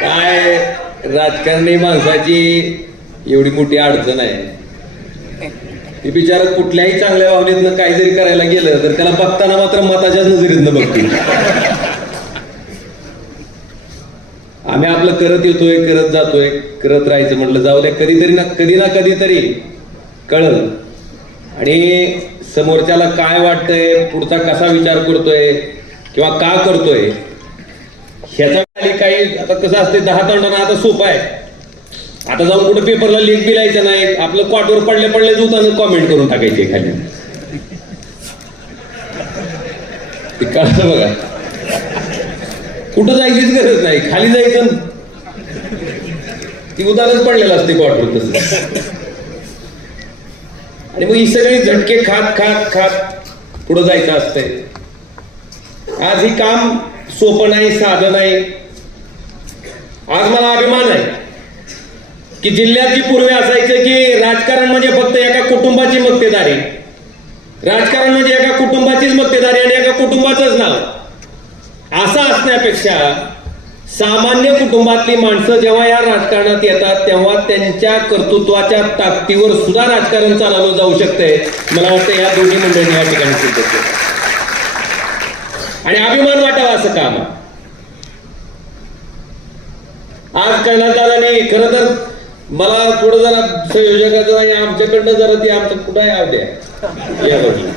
काय राजकारणी माणसाची एवढी मोठी अडचण आहे. ती बिचारा कुठल्याही चांगल्या भावनेतनं काही जरी करायला गेलं तर त्याला बघताना मात्र मताच्याच नजरेतनं बघतील. आम्ही आपलं करत येतोय करत जातोय करत राहायचं म्हटलं जाऊ द्या कधीतरी ना कधी ना कधीतरी कळल. आणि समोरच्याला काय वाटतंय पुढचा कसा विचार करतोय किंवा का करतोय ह्याच्या खाली काही आता कसं असते दहा तोंडांना आता सोपं आहे. आता जाऊन कुठं पेपरला लिंक दिलायचं नाही. आपलं क्वाटवर पडले पडले दुतानं कॉमेंट करून टाकायचे खाली. ते कळतं बघा. कुठं जायचीच गरज नाही. खाली जायचं. ती उदाहरणच पडलेलं असते क्वाटवर तस. आणि मग ही सगळी झटके खात खात खात पुढं जायचं असतंय. आज ही काम सोपं नाही साधं नाही. आज मला अभिमान आहे की जिल्ह्यात जी पूर्वी असायचं की राजकारण म्हणजे फक्त एका कुटुंबाची मक्तेदारी. राजकारण म्हणजे एका कुटुंबाचीच मक्तेदारी आणि एका कुटुंबाचंच नाव. असं असण्यापेक्षा सामान्य कुटुंबातली माणसं जेव्हा या राजकारणात येतात तेव्हा त्यांच्या कर्तृत्वाच्या ताकदीवर सुद्धा राजकारण चालवलं जाऊ शकतंय. मला वाटतं या दोन्ही मंडळी या ठिकाणी सिद्ध केलं आणि अभिमान वाटावा असं काम आहे. आज कैलासदादांनी खरं तर मला थोडं जरा संयोजकाचं जरा आमच्याकडनं जरा ती आमचं कुठं आहे आवड्या या बाजूला.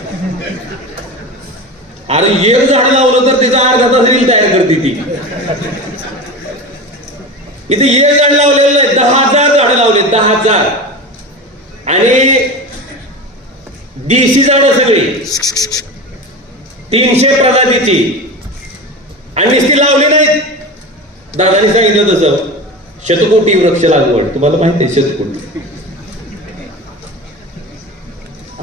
अरे एक झाड लावलं तर तिचा अर्धा तास रील तयार करते ती इथे एक झाड लावलेलं नाही दहा हजार झाड लावले दहा हजार आणि देशी झाड सगळी तीनशे प्रजातीची. आणि नुसती लावली नाहीत. दादाने सांगितलं तसं. शतकोटी वृक्ष लागवड. तुम्हाला माहिती आहे शतकोटी.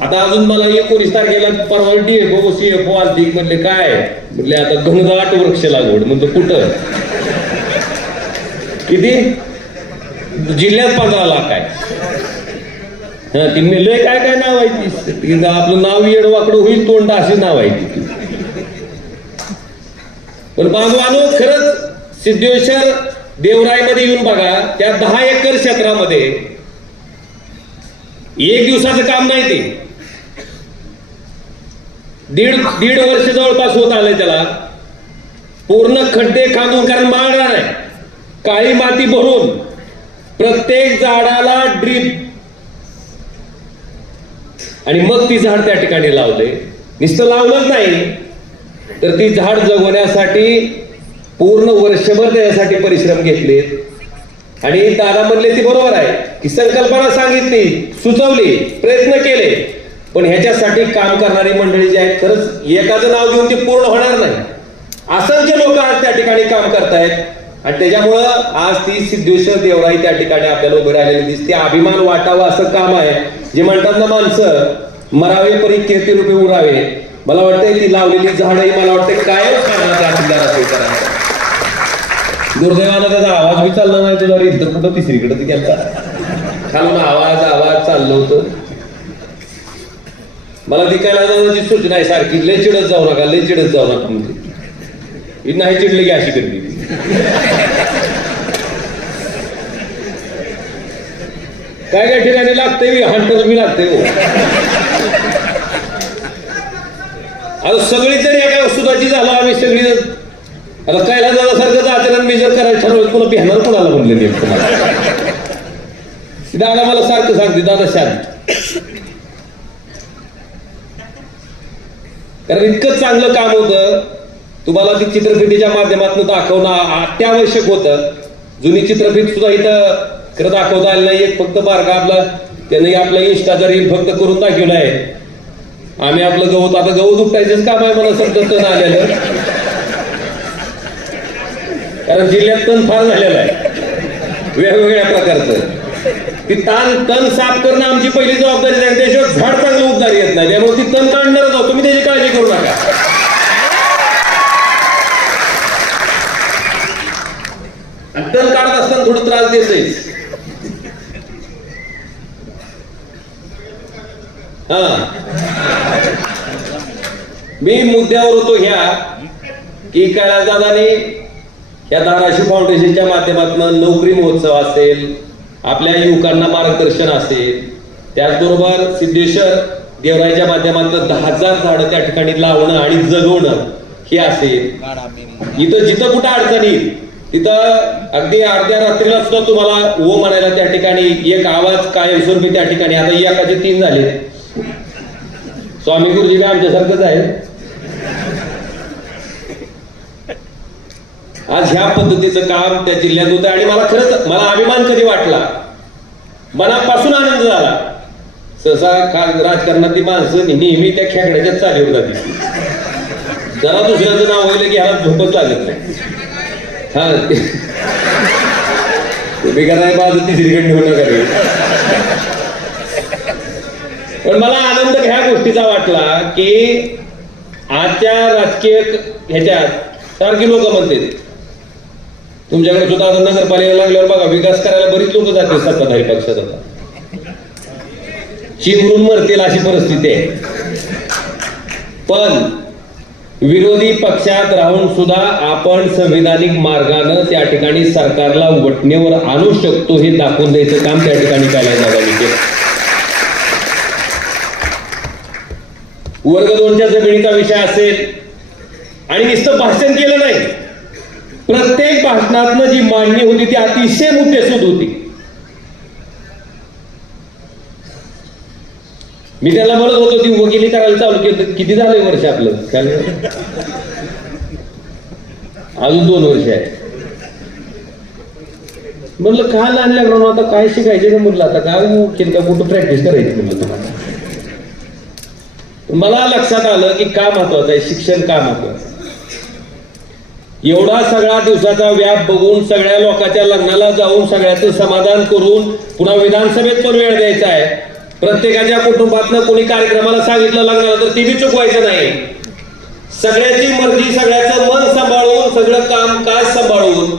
आता अजून मला एकोणीस तारखेला परवा डीएफओ सीएफओ आलती. म्हणले काय? म्हणले आता घनदाट वृक्ष लागवड. म्हणतो कुठं? किती? जिल्ह्यात पंधरा लाख आहे. हा ती म्हणले काय काय नाव आहे ती? ती आपलं नाव येडवाकडं होईल तोंड अशी नाव आहे ती पण बांधवानो खरंच सिद्धेश्वर देवरायमध्ये येऊन बघा त्या दहा एकर क्षेत्रामध्ये एक दिवसाचं काम नाही ते. दीड दीड वर्ष जवळपास होत आलंय त्याला. पूर्ण खड्डे खांदून कारण माळणार आहे. काळी माती भरून प्रत्येक झाडाला ड्रीप. आणि मग ती झाड त्या ठिकाणी लावले नुसतं लावलंच नाही. तर ती झाड जगवण्यासाठी पूर्ण वर्षभर त्याच्यासाठी परिश्रम घेतलेत आणि दादा म्हणले ती बरोबर आहे. की संकल्पना सांगितली सुचवली प्रयत्न केले. पण ह्याच्यासाठी काम करणारी मंडळी जी आहेत खरंच एकाचं नाव घेऊन ते पूर्ण होणार नाही. असंख्य लोक आज त्या ठिकाणी काम करतायत. आणि त्याच्यामुळं आज ती सिद्धेश्वर देवराई त्या ठिकाणी आपल्याला उभे राहिलेली दिसते. अभिमान वाटावा असं काम आहे. जे म्हणतात ना माणसं मरावे परी कीर्ती रुपये उरावे. मला वाटतंय ती लावलेली झाडही मला वाटतंय कायम करणार तहसीलदार असेल दुर्दैवानं त्याचा आवाज बी चालला नाही तुझा इथं कुठं तिसरीकडे ते गेलता? खालून आवाज आवाज चाललं होतं. मला ती काय लागण्याची सूचना आहे सारखी. लय चिडत जाऊ नका लय चिडत जाऊ नका म्हणजे. नाही चिडली की अशी करते. काय काय ठिकाणी लागते मी? हंटर मी लागते हो. आता सगळी जर एका सुधाची झालं आम्ही सगळी आता कायला दादासारखं आचरण मी जर करायचं ठरवलं पुन्हा बिहार कोणाला म्हणले मी तुम्हाला दादा मला सारखं सांगते दादा शांत. कारण इतकं चांगलं काम होतं तुम्हाला ती चित्रफितीच्या माध्यमातून दाखवणं अत्यावश्यक होतं. जुनी चित्रफित सुद्धा इथं खरं दाखवता आलेलं नाही एक फक्त बारका आपला त्यांनी आपला इन्स्टा रील फक्त करून दाखवलं आहे आम्ही आपलं गवत आता गवत उपटायचंच काम आहे मला समजत तण आलेलं. कारण जिल्ह्यात तण फार झालेलं आहे. वेगवेगळ्या प्रकारचं. ती ताण तण साफ करणं आमची पहिली जबाबदारी आहे त्याशिवाय झाड चांगलं उद्धार येत नाही. त्यामुळे ती तण काढणारच आहोत. तुम्ही त्याची काळजी करू नका. तण काढत असताना थोडं त्रास देतोय. हा. मी मुद्द्यावर होतो ह्या की कैलासदादाने या धाराशिव फाउंडेशनच्या माध्यमातून नोकरी महोत्सव असेल आपल्या युवकांना मार्गदर्शन असेल त्याचबरोबर सिद्धेश्वर देवरायच्या माध्यमातून दहा हजार झाडं त्या ठिकाणी लावणं आणि जगवणं हे असेल. इथं जिथं कुठं अडचणी तिथं अगदी अर्ध्या रात्रीला सुद्धा तुम्हाला ओ म्हणायला त्या ठिकाणी एक आवाज कायमस्वरूपी त्या ठिकाणी. आता एकाचे तीन झाले स्वामी गुरुजी काय आमच्यासारखंच आहे आज ह्या पद्धतीचं काम त्या जिल्ह्यात होतं आणि मला खरंच मला अभिमान कधी वाटला? मनापासून आनंद झाला. सहसा का- राजकारणातली माणसं नेहमी त्या खेकड्याच्या चालीवर जाते जरा दुसऱ्याचं नाव होईल की ह्याला झोपच लागत नाही. हा. तुम्ही माझं नाही तिसरीकडे ठेवू नका पण मला आनंद ह्या गोष्टीचा वाटला की आजच्या राजकीय ह्याच्यात सारखी लोक म्हणते तुमच्याकडे सुद्धा आता नगरपालिका लागल्यावर बघा विकास करायला बरीच लोक जाते सत्ताधारी पक्षात आता. चिमरून मरतील अशी परिस्थिती आहे. पण विरोधी पक्षात राहून सुद्धा आपण संविधानिक मार्गानं त्या ठिकाणी सरकारला वटणेवर आणू शकतो हे दाखवून द्यायचं काम त्या ठिकाणी करायला दादांनी वर्ग दोनच्या जमिनीचा विषय असेल आणि नुसतं भाषण केलं नाही प्रत्येक भाषणातनं जी मांडणी होती ती अतिशय मुद्देसूद होती. मी त्याला म्हणत होतो ती वकिली करायला चालू केलं किती झालं वर्ष आपलं? अजून दोन वर्ष आहे. म्हणलं का आणल्या म्हणून आता काय शिकायचं का म्हणलं आता काय वकील का कुठं प्रॅक्टिस करायची म्हटलं तुम्हाला मला लक्षात आलं की का महत्वाचं आहे शिक्षण का महत्वाचं एवढा सगळा दिवसाचा व्याप बघून सगळ्या लोकांच्या लग्नाला जाऊन सगळ्याचं समाधान करून पुन्हा विधानसभेत पण वेळ द्यायचा आहे. प्रत्येकाच्या कुटुंबातनं कोणी कार्यक्रमाला सांगितलं लग्नाला तर ती बी चुकवायचं नाही. सगळ्याची मर्जी सगळ्याचं मन सांभाळून सगळं काम काज सांभाळून.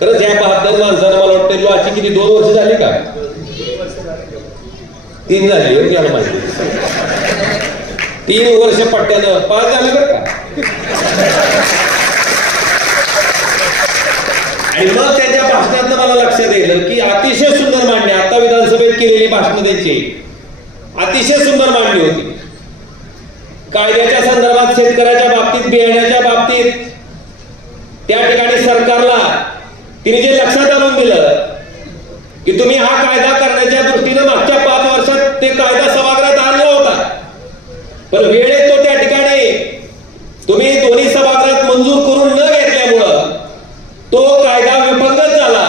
खरंच या बहात्तर माणसानं मला वाटतं लोहाची किती दोन वर्ष झाली का? तीन झाली हो, त्याला माहिती तीन वर्ष पट्ट्यानं पाच झाले बरं का? आणि मग त्याच्या भाषणात मला लक्षात येईल की अतिशय सुंदर मांडणी आता विधानसभेत केलेली भाषण त्याची अतिशय सुंदर मांडणी होती. कायद्याच्या संदर्भात शेतकऱ्याच्या बाबतीत बियाण्याच्या बाबतीत त्या ठिकाणी सरकारला तिने जे लक्षात आणून दिलं की तुम्ही हा कायदा करण्याच्या दृष्टीनं मागच्या पाच वर्षात ते कायदा सभागृहात आणला होता. पण वेळेत तो त्या ठिकाणी तुम्ही दोन्ही सभागृहात मंजूर करून न घेतल्यामुळं तो कायदा विभंगच झाला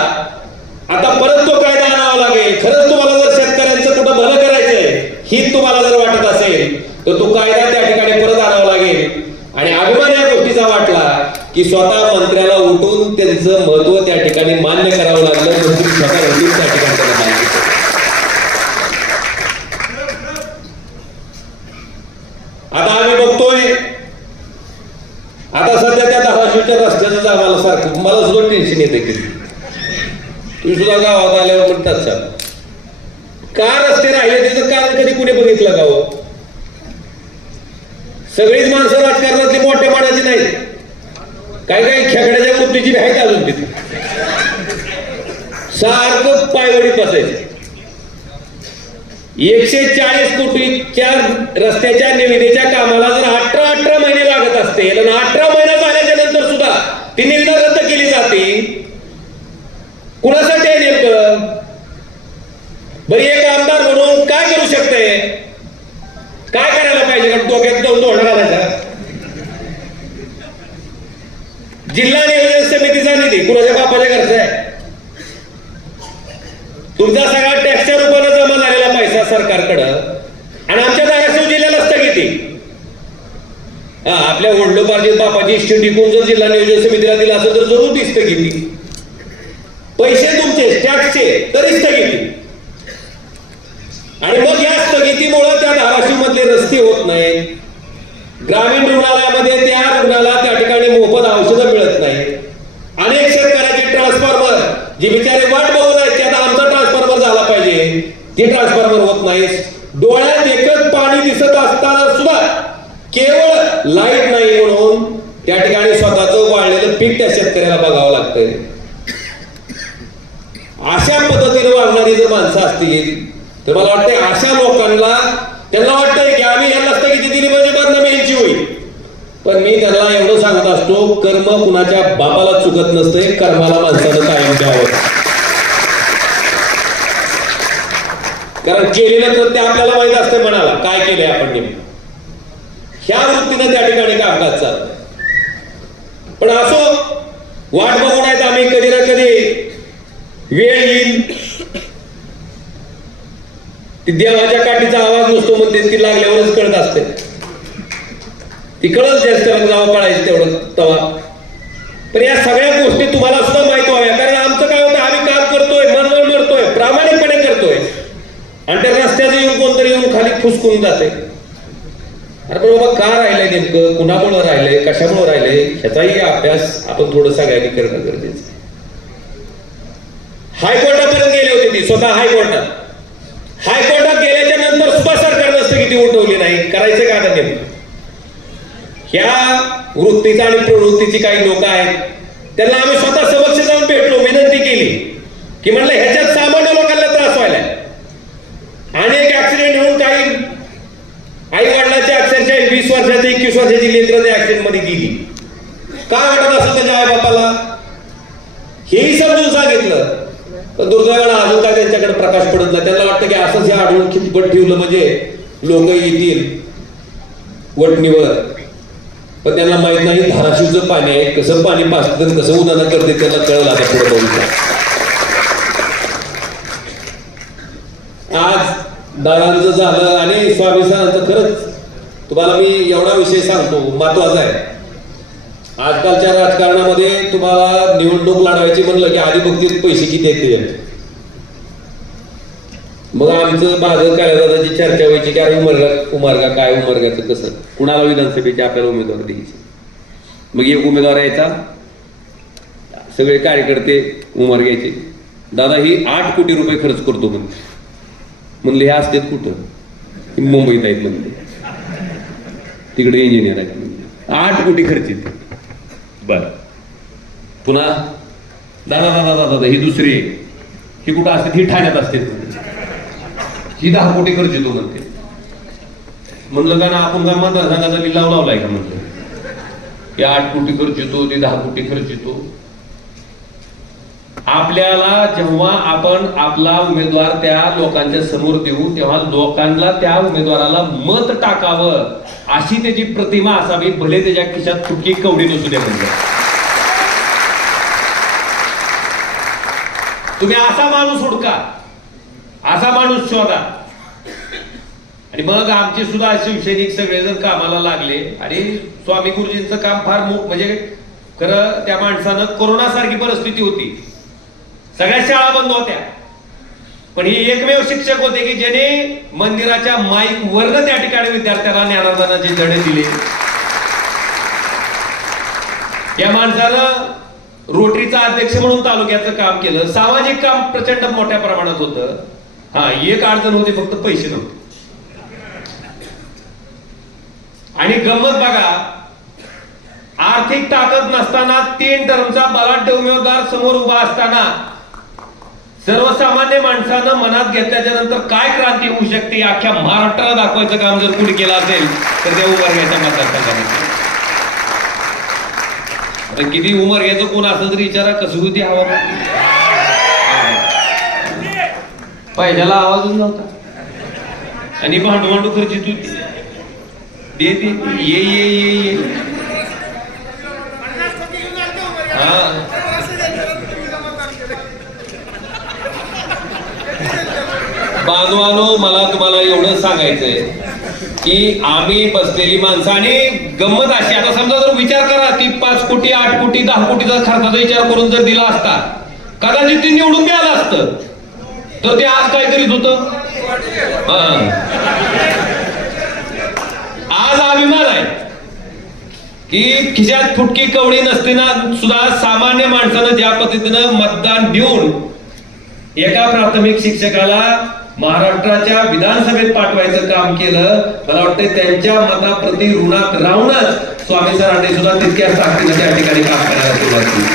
आता परत तो कायदा आणावा लागेल खरंच तुम्हाला जर शेतकऱ्यांचं कुठं भलं करायचंय ही तुम्हाला जर वाटत असेल तर तो कायदा त्या ठिकाणी परत आणावा लागेल. आणि अभिमान या गोष्टीचा वाटला की स्वतः मंत्र्याला उठून त्यांचं महत्त्व त्या ठिकाणी मान्य करावं लागलं स्वतः त्या ठिकाणी त्याला मान्य केलं. आता आम्ही बघतोय आता सध्या त्या धाराशिवच्या रस्त्याचं आम्हाला सारखं मला सुद्धा टेन्शन येते की तुम्ही सुद्धा गावात आल्यावर म्हणतात सर का रस्ते राहिले त्याचं कारण कधी कुणी बघितलं गाव सगळीच माणसं राजकारणातली मोठ्या मानाची नाहीत काही काही खेकड्याच्या मूर्तीची बी आहेत अजून तिथे? सारखं पायवडीत बसायचं. एकशे चाळीस कोटीच्या रस्त्याच्या निविदेच्या कामाला जर अठरा अठरा महिने लागत असते अठरा महिने झाल्याच्यानंतर सुद्धा ती निविदा रद्द केली जाते. कुणासाठी आहे नेमकं? बरी एक आमदार म्हणून काय करू शकते काय करायला पाहिजे? डोक्यात दोन दोन घालायचा. जिल्हा नाही समितीचा कुणाच्या बापाच्या घरचं आहे? तुमचा सगळा टॅक्सच्या रूपाने जमा झालेला पैसा सरकारकडं आणि आमच्या धाराशिव जिल्ह्याला स्थगिती हा आपल्या वडलोपार्जित बापाची इष्ट टिकून जर जिल्हा नियोजन समितीला दिला असेल तर जरूर ती स्थगिती पैसे तुमचे टॅक्सचे तरी स्थगिती आणि मग या स्थगितीमुळे त्या धाराशिव मधले रस्ते होत नाही ग्रामीण रुग्णालयामध्ये त्या रुग्णाला त्या ठिकाणी मोफत औषधं मिळत नाही अनेक शेतकऱ्याचे ट्रान्सफॉर्मर जे बिचारे वाट बघून आहेत आता आमचा ट्रान्सफॉर्मर झाला पाहिजे. ते ट्रान्सफॉर्मर होत नाही डोळ्यात एकच पाणी दिसत असताना सुद्धा केवळ लाइट नाही म्हणून त्या ठिकाणी स्वतःच वाळलेलं पीक त्या शेतकऱ्याला बघावं लागतंय. अशा पद्धतीने वागणारी जर माणसं असतील तर मला वाटतंय अशा लोकांना त्यांना वाटतंय की आम्ही ह्यांना स्थगिती दिली म्हणजे पण मी त्यांना एवढं सांगत असतो कर्म कुणाच्या बापाला चुकत नसते कर्माला माणसानं कायम द्यावं कारण केलेलं कृत्य आपल्याला माहीत असते म्हणाला काय केले आपण नेमकं. ह्या वृत्तीनं त्या ठिकाणी कामकाज चालत पण असो वाट बघून आहेत आम्ही कधी ना कधी वेळ येईल. देवाच्या काठीचा आवाज नसतो म्हणते ती लागल्यावरच कळत असते. तिकडंच जास्त जावं पळायचं तेवढं तवा. पण या सगळ्या गोष्टी तुम्हाला सुद्धा माहीत व्हाव्या. कारण आमचं काय होतं आम्ही काम करतोय मनवर मरतोय प्रामाणिकपणे करतोय. आणि त्या रस्त्याचं येऊन कोणतरी येऊन खाली फुसकून जाते. अरे पण बाबा का राहिलंय नेमकं? कुणामुळं राहिलंय? कशामुळं राहिलंय? ह्याचाही अभ्यास आपण थोडं सगळ्यांनी करणं गरजेचं हायकोर्टापर्यंत गेले होते ती स्वतः हायकोर्टात. हायकोर्टात गेल्याच्यानंतर सुद्धा सरकारनं स्थगिती उठवली नाही? करायचं का आता नेमकं? ह्या वृत्तीचा आणि प्रवृत्तीची काही लोक आहेत त्यांना आम्ही स्वतः समक्ष जाऊन भेटलो विनंती केली की म्हणलं ह्याच्यात सामान्य लोकांना त्रास व्हायला अनेक ऍक्सिडेंट होऊन काही आई वडिलाची अक्षरशः वीस वर्षाची एकवीस वर्षाची लेकर त्या ऍक्सिडेंटमध्ये गेली. काय वाटत असं त्याच्या आई बापाला हेही समजून सांगितलं. तर दुर्दैवानं अजून काय त्यांच्याकडे प्रकाश पडत नाही. त्यांना वाटतं की असंच हे आढळून खितपट ठेवलं म्हणजे लोक येतील वटणीवर. पण त्यांना माहीत नाही धाराशिवचं पाणी आहे. कसं पाणी पाचतं कसं उदाहरण करते त्यांना कळलं आता पुढे भविष्यात आज दादांचं झालं आणि स्वामी सरांचं खरंच. तुम्हाला मी एवढा विषय सांगतो महत्त्वाचा आहे. आजकालच्या राजकारणामध्ये तुम्हाला निवडणूक लढवायची म्हणलं की आधी बघतील पैसे किती आहेत मग आमचं माझं काय दादाची चर्चा व्हायची की अरे उमरगा उमरगा काय उमरगाचं कसं? कुणाला विधानसभेचे आपल्याला उमेदवार द्यायचे? मग एक उमेदवार यायचा. सगळे कार्यकर्ते उमर घ्यायचे. दादा ही आठ कोटी रुपये खर्च करतो म्हणजे म्हणले हे असतात कुठं? हे मुंबईत आहेत म्हणले. तिकडे इंजिनियर आहेत म्हणले. आठ कोटी खर्च येते बर. पुन्हा दादा दादा दादा दादा ही दुसरी आहे. ही कुठं असते? ही ठाण्यात असते. ही दहा कोटी खर्च येतो म्हणते. म्हणलं का ना आपण काय मतदारसंघाचा लिलाव लावलाय का म्हणलं. हे आठ कोटी खर्च येतो ते दहा कोटी खर्च येतो. आपल्याला जेव्हा आपण आपला उमेदवार त्या लोकांच्या समोर देऊ तेव्हा लोकांना त्या उमेदवाराला मत टाकावं अशी त्याची प्रतिमा असावी भले त्याच्या खिशात फुटकी कवडी नसू दे म्हणजे तुम्ही असा माणूस हुडका असा माणूस शोधा आणि मग आमचे सुद्धा शिवसैनिक सगळेजण कामाला लागले. आणि स्वामी गुरुजींचं काम फार मोठ म्हणजे खरं त्या माणसानं कोरोना सारखी परिस्थिती होती. सगळ्या शाळा बंद होत्या. पण हे एकमेव शिक्षक होते की ज्याने मंदिराच्या माईक वरनं त्या ठिकाणी विद्यार्थ्याला ज्ञानदानाचे धडे दिले. या माणसानं रोटरीचा अध्यक्ष म्हणून तालुक्याचं काम केलं. सामाजिक काम प्रचंड मोठ्या प्रमाणात होतं. हा एक अडचण होती फक्त पैसे नव्हते. आणि गंमत बघा आर्थिक ताकद नसताना तीन टर्मचा बलाढ्य उमेदवार समोर उभा असताना सर्वसामान्य माणसानं मनात घेतल्याच्या नंतर काय क्रांती होऊ शकते अख्ख्या महाराष्ट्राला दाखवायचं काम जर कुणी केलं असेल तर त्या उमरग्याच्या मतदारसंघामध्ये. आता किती उमर घ्यायचं कोण असं तरी विचारा कसं होती हवा पहिल्याला आवाजच नव्हता. आणि भांडू भांडू खर्चित दे दे ये ये ये ये. बांधवानो मला तुम्हाला एवढं सांगायचंय की आम्ही बसलेली माणसं आणि गंमत अशी. आता समजा जर विचार करा ती पाच कोटी आठ कोटी दहा कोटीचा खर्चाचा विचार करून जर दिला असता कदाचित ते निवडून मिळालं असतं. तर ते आज काय करीत होत आज अभिमान आहे की खिशात फुटकी कवडी नसताना सुद्धा सामान्य माणसानं ज्या पद्धतीनं मतदान देऊन एका प्राथमिक शिक्षकाला महाराष्ट्राच्या विधानसभेत पाठवायचं काम केलं मला वाटतं त्यांच्या मताप्रती ऋणात राहूनच स्वामी सरांनी सुद्धा तितक्या ताकदीनं त्या ठिकाणी काम करायला सुरुवात केली.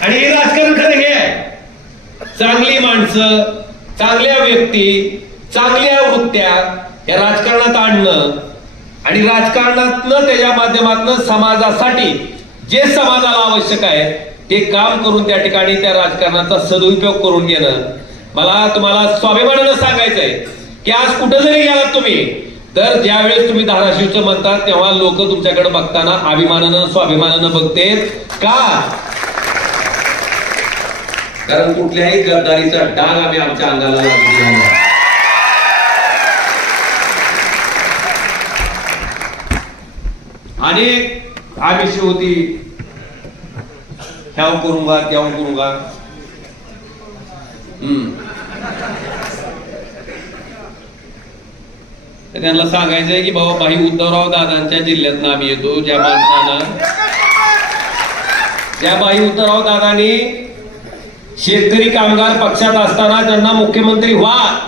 आणि हे राजकारण खरं हे आहे चांगली माणसं चांगल्या व्यक्ती चांगल्या वृत्त्या या राजकारणात आणणं आणि राजकारणातनं त्याच्या माध्यमातनं समाजासाठी जे समाजाला आवश्यक आहे ते काम करून त्या ठिकाणी त्या राजकारणाचा सदुपयोग करून घेणं. मला तुम्हाला स्वाभिमानानं सांगायचंय की आज कुठं जरी गेलात तुम्ही तर ज्यावेळेस तुम्ही धाराशिवचं म्हणतात तेव्हा लोक तुमच्याकडे बघताना अभिमानानं स्वाभिमानानं बघतेत. का? कारण कुठल्याही गद्दारीचा डाग आम्ही आमच्या अंगाला लागू दिला नाही. अनेक आमिष होती ह्याव करूंगा त्याव करूंगा हम्म. तर त्यांना सांगायचंय की बाबा भाई उद्धवराव दादांच्या जिल्ह्यातनं आम्ही येतो ज्या माणसानं ज्या बाई उद्धवराव दादांनी शेतकरी कामगार पक्षात असताना त्यांना मुख्यमंत्री व्हा.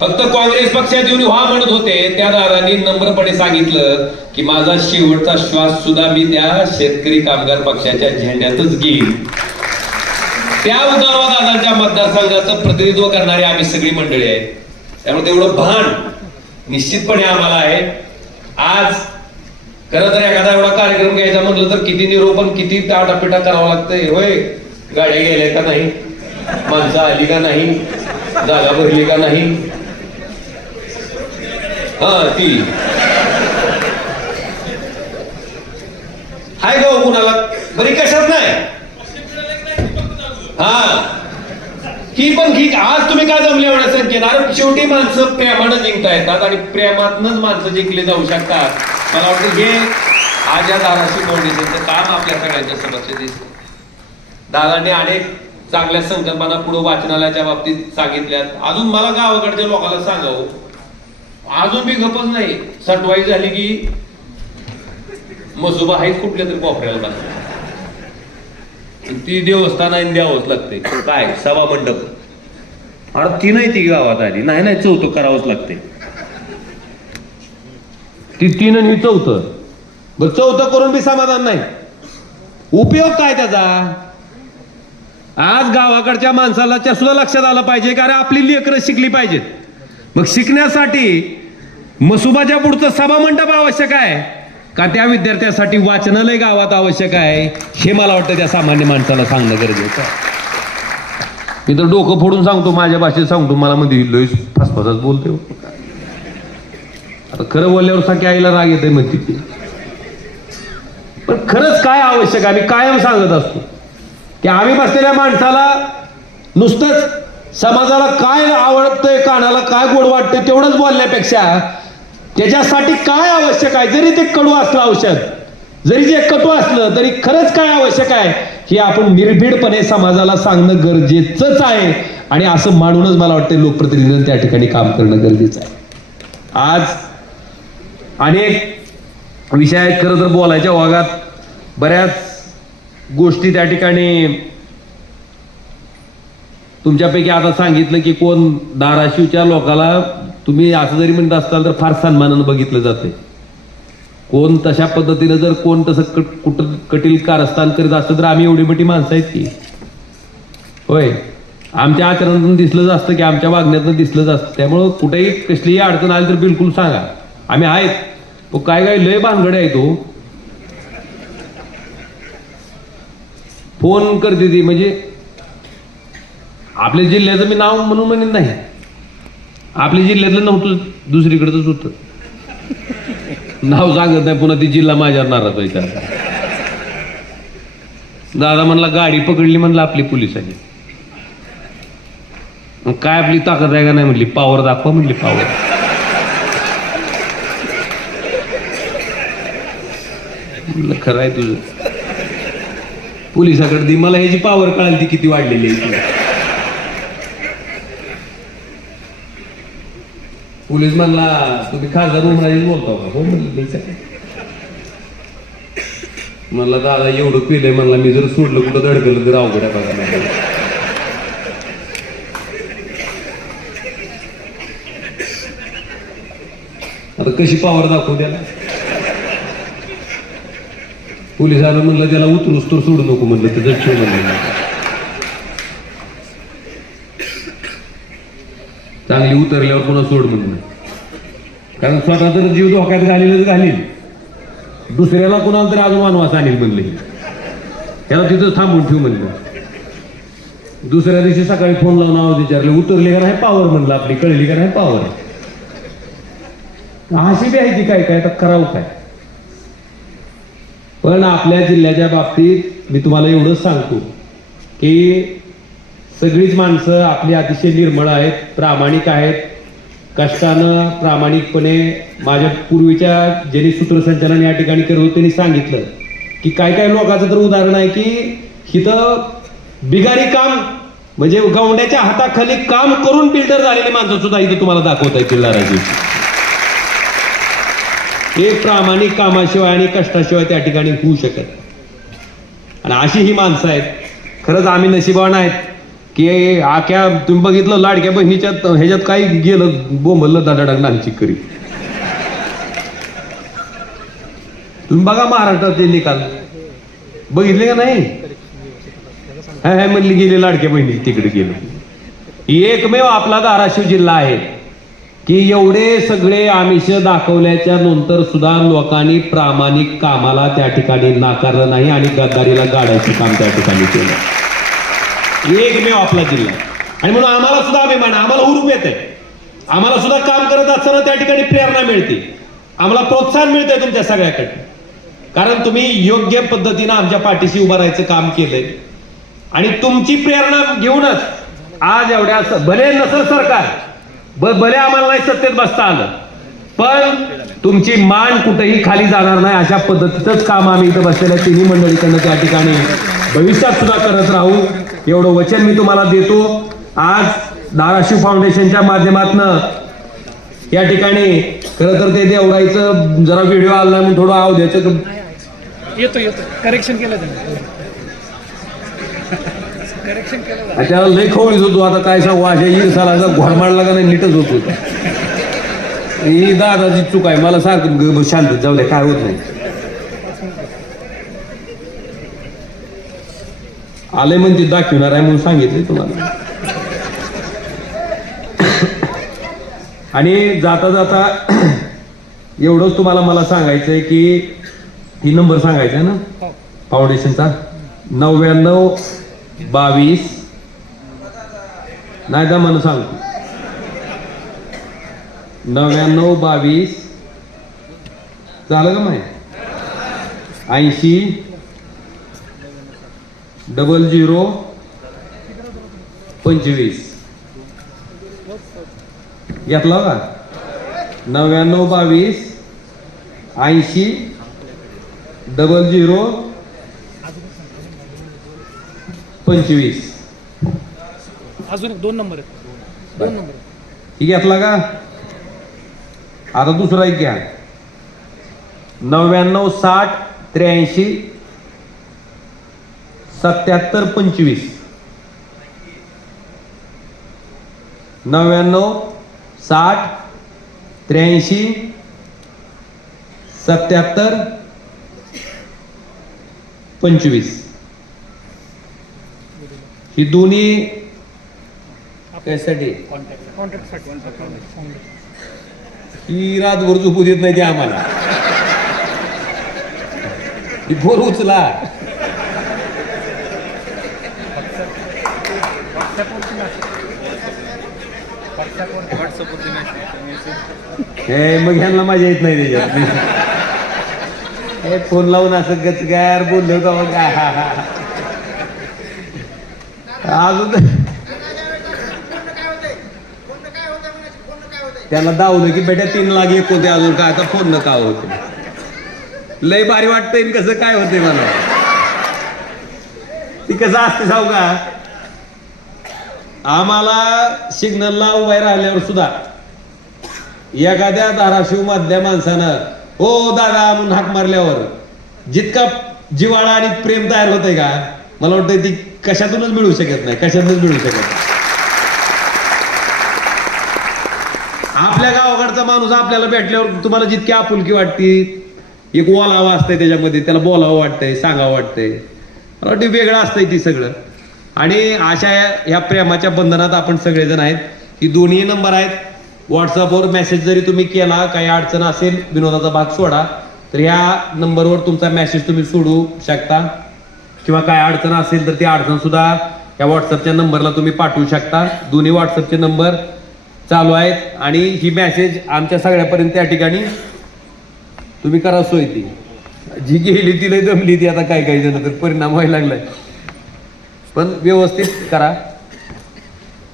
फक्त काँग्रेस पक्षात येऊन व्हा म्हणत होते. त्या दादांनी नम्रपणे सांगितलं की माझा शेवटचा श्वास सुद्धा मी त्या शेतकरी कामगार पक्षाच्या झेंड्यातच घेईन. त्या उद्धवराव दादांच्या मतदारसंघाचं प्रतिनिधित्व करणारी आम्ही सगळी मंडळी आहेत. त्यामुळे तेवढं भान निश्चितपणे आम्हाला आहे. आज खरं तर एखादा एवढा कार्यक्रम घ्यायचा म्हटलं तर किती निरोपण किती टाटापिटा करावं लागतंय. होय. गाड्या गेल्या का नाही? माणसं आली का नाही? जागा भरली का नाही? हा ती. हाय गो कुणाला? बरी कशात नाही? हा. ही पण की आज तुम्ही काय जमले एवढ्या संख्येनं? अरे शेवटी माणसं प्रेमानं जिंकता येतात आणि प्रेमातनच माणसं जिंकले जाऊ शकतात. मला वाटतं हे आज या धाराशिव फाउंडेशनचं काम आपल्या सगळ्यांच्या समक्ष दिसतं. दादांनी अनेक चांगल्या संकल्पना पुढे वाचनालयाच्या बाबतीत सांगितल्यात. अजून मला गावाकडच्या लोकांना सांगावं. अजून मी गपच नाही. सटवाई झाली की मसुबा हाईच कुठल्या तरी कोपऱ्याला बसल्या ती देवस्थान आहे द्यावंच लागते काय? सभा मंडप. अरे ती नाही ती गावात आली. नाही नाही चौथं करावंच लागते ती तीन आणि चौथं. बर चौथं करून बी समाधान नाही. उपयोग काय त्याचा? आज गावाकडच्या माणसाला त्या सुद्धा लक्षात आलं पाहिजे कारण आपली लेकरं शिकली पाहिजेत. मग शिकण्यासाठी मसुबाच्या पुढचं सभा मंडप आवश्यक आहे. का त्या विद्यार्थ्यासाठी वाचनालय गावात आवश्यक आहे हे मला वाटतं त्या सामान्य माणसाला सांगणं गरजेचं आहे. मी तर डोकं फोडून सांगतो माझ्या भाषेत सांगतो मला मध्ये लय फसफसच बोलते हो. आता खरं बोलल्यावर सख्या आईला राग येते म्हणते पण खरंच काय आवश्यक आहे मी कायम सांगत असतो. की आम्ही बसलेल्या माणसाला नुसतंच समाजाला काय आवडतंय कानाला काय गोड वाटतंय तेवढंच बोलण्यापेक्षा त्याच्यासाठी काय आवश्यक आहे? जरी ते कडू असलं औषध जरी जे कटू असलं तरी खरंच काय आवश्यक आहे? हे आपण निर्भीडपणे समाजाला सांगणं गरजेचंच आहे. आणि असं मानूनच मला वाटतं लोकप्रतिनिधीनं त्या ठिकाणी काम करणं गरजेचं आहे. आज अनेक विषय खरं तर बोलायच्या वागात बऱ्याच गोष्टी त्या ठिकाणी तुमच्यापैकी आता सांगितलं की कोण धाराशिवच्या लोकाला तुम्ही असं जरी म्हणत असताल तर फार सन्मानानं बघितलं जाते कोण तशा पद्धतीनं जर कोण तसं कट कुठ कटील कारस्थान करीत असतं तर आम्ही एवढी मोठी माणसं आहेत की. होय. आमच्या आचरणातून दिसलंच असतं की आमच्या वागण्यातून दिसलंच असतं. त्यामुळं कुठेही कसलीही अडचण आली तर बिलकुल सांगा. आम्ही आहेत. तो काय काय लय भानगड आहे तो. फोन करते ती म्हणजे आपल्या जिल्ह्याचं मी नाव म्हणून म्हणेन नाही. आपल्या जिल्ह्यातलं नव्हतं दुसरीकडचंच होतं. नाव सांगत नाही पुन्हा ती जिल्हा माझ्यावर नाराज व्हायचा दादा म्हणला गाडी पकडली म्हणलं आपली पोलिसांनी. मग काय आपली ताकद आहे का नाही म्हणली पावर दाखवा म्हणली पावर म्हणलं खरं आहे तुझं. पोलिसाकडे दी. मला ह्याची पावर कळाली ती किती वाढलेली आहे पोलीस म्हणला तुम्ही खासदार उमराजीच बोलता का? हो म्हणलं म्हणला दादा एवढं पिलंय म्हणला मी जर सोडलं कुठं धडकलं तर अवघड आहे बघा आता कशी पावर दाखवू त्याला? पोलिसाला म्हणलं त्याला उतरूस तर सोडू नको म्हणलं त्याचं ठेव म्हणलं चांगली उतरल्यावर पुन्हा सोड म्हणलं. कारण स्वतः तर जीव धोक्यात घालीलच घालील. दुसऱ्याला कुणाला तरी अजून मानवास आणील म्हणले त्याला तिथं थांबून ठेव म्हणलं. दुसऱ्या दिवशी सकाळी फोन लावून आवाज विचारले उतरले का नाही पावर म्हणलं आपली कळली का नाही पावर अशी बी आहे ती काय काय तर करावं काय? पण आपल्या जिल्ह्याच्या बाबतीत मी तुम्हाला एवढंच सांगतो की सगळीच माणसं आपली अतिशय निर्मळ आहेत प्रामाणिक आहेत. कष्टानं प्रामाणिकपणे माझ्या पूर्वीच्या ज्यांनी सूत्रसंचालन या ठिकाणी केलं होतं त्यांनी सांगितलं की काय काय लोकांचं तर उदाहरण आहे की इथं बिगारी काम म्हणजे गवंड्याच्या हाताखाली काम करून बिल्डर झालेली माणसं सुद्धा इथं तुम्हाला दाखवता येतील ते हे प्रामाणिक कामाशिवाय आणि कष्टाशिवाय त्या ठिकाणी होऊ शकत आणि अशी ही माणसं आहेत खरंच आम्ही नशिबान आहेत की आख्या तुम्ही बघितलं लाडक्या बहिणीच्या ह्याच्यात काही गेलं बोंबललं दादाडक नांची करी. तुम्ही बघा महाराष्ट्रात ते निकाल. बघितले का नाही? हाय म्हणली गेली लाडक्या बहिणी तिकडे गेलो. एकमेव आपला धाराशिव जिल्हा आहे. की एवढे सगळे आमिष दाखवल्याच्या नंतर सुद्धा लोकांनी प्रामाणिक कामाला त्या ठिकाणी नाकारलं नाही आणि गद्दारीला गाडायचं काम त्या ठिकाणी केलं. एकमेव आपला जिल्हा. आणि म्हणून आम्हाला सुद्धा अभिमान आम्हाला उरूप येत आहे आम्हाला सुद्धा काम करत असताना त्या ठिकाणी प्रेरणा मिळते. आम्हाला प्रोत्साहन मिळतंय तुमच्या सगळ्याकडे कारण तुम्ही योग्य पद्धतीनं आमच्या पाठीशी उभं राहायचं काम केलंय. आणि तुमची प्रेरणा घेऊनच आज एवढ्या स- भले नसल सरकार भले आम्हाला नाही सत्तेत बसता आलं पण तुमची मान कुठेही खाली जाणार नाही. अशा पद्धतीचंच काम आम्ही इथं बसलेल्या तिन्ही मंडळीकडनं त्या ठिकाणी भविष्यात सुद्धा करत राहू. एवढं वचन मी तुम्हाला देतो. आज धाराशिव फाउंडेशनच्या माध्यमातनं या ठिकाणी खरं तर ते एवढायचं जरा व्हिडिओ आला म्हणून थोडं आव द्यायचं. येतो येतो. करेक्शन केलं त्याने करेक्शन केलं आणि त्याला लय खवळीत होतो. आता काय सांगू? अशा ईरसाला घोडमाडला का नाही नीटच होत. होता ही दादाची चूक आहे. मला सारखं शांत जाऊ दे काय होत नाही. आले म्हणते दाखवणार आहे म्हणून सांगितले तुम्हाला. आणि जाता जाता एवढंच तुम्हाला मला सांगायचंय की ही नंबर सांगायचा ना? फाउंडेशनचा नव्याण्णव बावीस. नाही का मला सांगतो नव्याण्णव बावीस. झालं का माहीत ऐंशी. Double zero. पंचवीस. घेतला का? नव्याण्णव बावीस. ऐंशी. Double zero. पंचवीस. अजून दोन नंबर आहेत. दोन नंबर. ही घेतला का? आता दुसरा एक घ्या. नव्याण्णव साठ त्र्याऐंशी सत्याहत्तर पंचवीस. नव्याण्णव साठ त्र्याऐंशी सत्याहत्तर पंचवीस. ही दोन्ही कशासाठी? रात भर ही रातभर झोपू देत नाही ते आम्हाला. ही फोन उचला. हे मग ह्यांना मजा येत नाही त्याच्यात. हे फोन लावून असं गचगार बोललो का मग? हा, हा, हा. अजून त्याला दावलं की बेटा तीन लाख एक होते अजून काय आता फोन न का होते? लय भारी वाटतंय कसं काय होते मला ती कसं असते जाऊ का? आम्हाला सिग्नलला उभे राहिल्यावर सुद्धा एखाद्या धाराशिव मधल्या माणसानं हो दादा म्हणून हाक मारल्यावर जितका जिवाळा आणि प्रेम तयार होतंय का? मला वाटतं ती कशातूनच मिळू शकत नाही कशातूनच मिळू शकत नाही. आपल्या गावाकडचा माणूस आपल्याला भेटल्यावर तुम्हाला जितकी आपुलकी वाटते एक ओलावा असतंय त्याच्यामध्ये त्याला बोलावं वाटतंय सांगावं वाटतंय. मला वाटतं वेगळं असतंय ती सगळं. आणि अशा ह्या प्रेमाच्या बंधनात आपण सगळेजण आहेत. ही दोन्ही नंबर आहेत. व्हॉट्सअपवर मेसेज जरी तुम्ही केला काही अडचण असेल विनोदाचा भाग सोडा तर ह्या नंबरवर तुमचा मेसेज तुम्ही सोडू शकता. किंवा काय अडचण असेल तर ती अडचण सुद्धा या व्हॉट्सअपच्या नंबरला तुम्ही पाठवू शकता. दोन्ही व्हॉट्सअपचे नंबर चालू आहेत आणि ही मॅसेज आमच्या सगळ्यापर्यंत त्या ठिकाणी तुम्ही करा सोय ती. जी गेली ती लई जमली ती आता काय काही जण तर परिणाम व्हायला लागलाय. पण व्यवस्थित करा.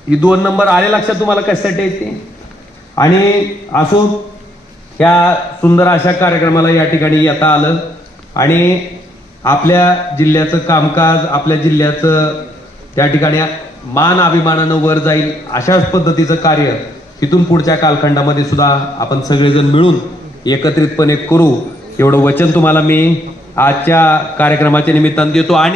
ही दोन नंबर आले लक्षात तुम्हाला कशासाठी येते आणि असो ह्या सुंदर अशा कार्यक्रमाला या ठिकाणी येता आलं. आणि आपल्या जिल्ह्याचं कामकाज आपल्या जिल्ह्याचं त्या ठिकाणी मान अभिमानानं वर जाईल अशाच पद्धतीचं कार्य तिथून पुढच्या कालखंडामध्ये सुद्धा आपण सगळेजण मिळून एकत्रितपणे करू. एवढं वचन तुम्हाला मी आजच्या कार्यक्रमाच्या निमित्तानं देतो. आणि